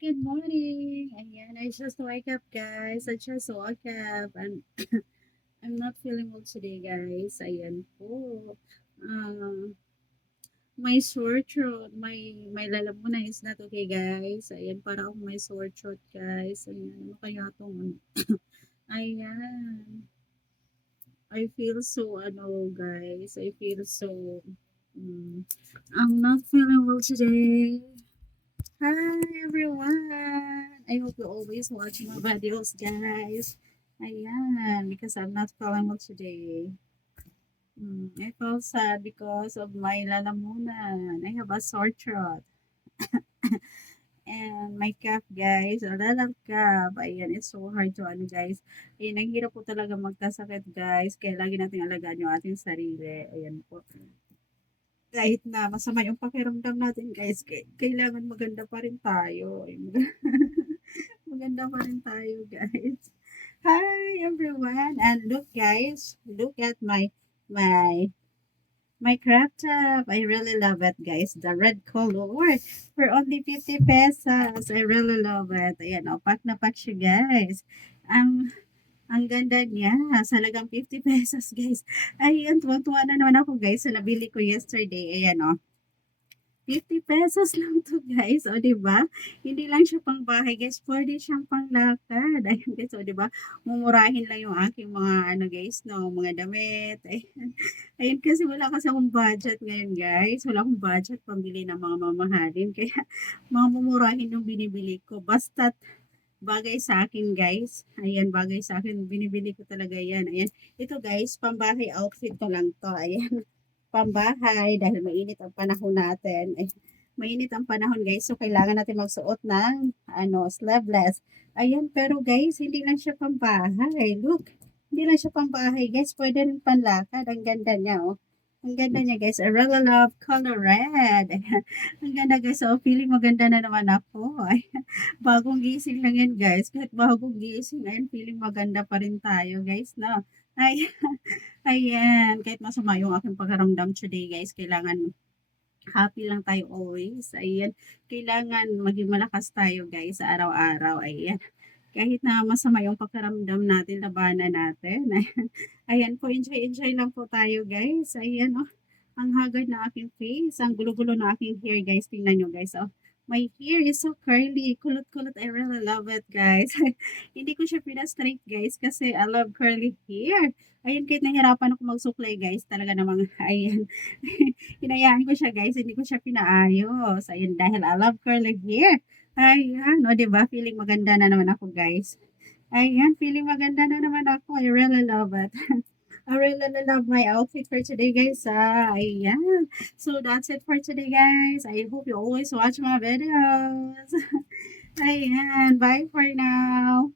Good morning. Ayan, I just wake up, guys. I just woke up. I'm not feeling well today, guys. Ayan po. Um, my sore throat, my lalamunan is not okay, guys. Ayan, para akong may sore throat, guys. Ayan, ano kaya tong ano? Ayan. I feel so, guys. I feel so, mm, I'm not feeling well today. Hi everyone! I hope you always watch my videos, guys. Ayan, because I'm not feeling well today. I feel sad because of my lalamunan. I have a sore throat. And my cough, guys. A lot of cough. Ayan, it's so hard to guys. Ayan, ang hirap po talaga magkasakit, guys. Kaya lagi natin alagaan yung ating sarili. Ayan po. Kahit na masama yung pakiramdam natin, guys, kailangan maganda pa rin tayo. Maganda pa rin tayo, guys. Hi, everyone. And look, guys. Look at my my crop top. I really love it, guys. The red color for only 50 pesos. I really love it. Ayan, o. Pack na pack siya, guys. Ang ganda niya. Sa halagang 50 pesos, guys. Ayan, tuwa-tuwa na naman ako, guys. Sa nabili ko yesterday. Ayan, o. 50 pesos lang 'to, guys, oh, 'di ba? Hindi lang siya pangbahay, guys, puwede siyang panglakad. Ayun, guys, oh, 'di ba? Mumurahin lang yung aking mga ano, guys, 'no, mga damit, ayan. Ayun, kasi wala kasi akong budget ngayon, guys. Wala akong budget pambili ng mga mamahalin kaya mga mumurahin yung binibili ko. Basta't bagay sa akin, guys. Ayan, bagay sa akin, binibili ko talaga 'yan, ayan. Ito, guys, pambahay outfit ko lang 'to, ayan. Pambahay dahil mainit ang panahon natin. Eh, mainit ang panahon, guys. So, kailangan natin magsuot ng sleeveless. Ayan, pero guys, hindi lang siya pambahay. Look, hindi lang siya pambahay, guys. Pwede rin panlakad. Ang ganda niya, oh. Ang ganda niya, guys. I really love color red. Ayan. Ang ganda, guys. So, feeling maganda na naman ako. Ayan. Bagong gising lang yan, guys. Kahit bagong gising, ayun, feeling maganda pa rin tayo, guys, no? Ayan. Ayan, kahit masama yung aking pakiramdam today, guys, kailangan happy lang tayo always. Ayan, kailangan maging malakas tayo, guys, sa araw-araw. Ayan, kahit na masama yung pakiramdam natin, labanan natin. Ayan, ayan po, enjoy lang po tayo, guys. Ayan, oh, ang haggard na aking face, ang gulo-gulo na aking hair, guys. Tingnan nyo, guys, oh. My hair is so curly, kulot-kulot. I really love it, guys. Hindi ko siya pina-straight, guys, kasi I love curly hair. Ayun, kahit nahirapan ako magsuklay, guys, talaga namang, ayan, hinayaan ko siya, guys, hindi ko siya pinaayos. Ayun, dahil I love curly hair. Ayan, o, diba, feeling maganda na naman ako, guys. Ayan, feeling maganda na naman ako. I really love it. I really love my outfit for today, guys. Ayan. So, that's it for today, guys. I hope you always watch my videos. Ayan. Bye for now.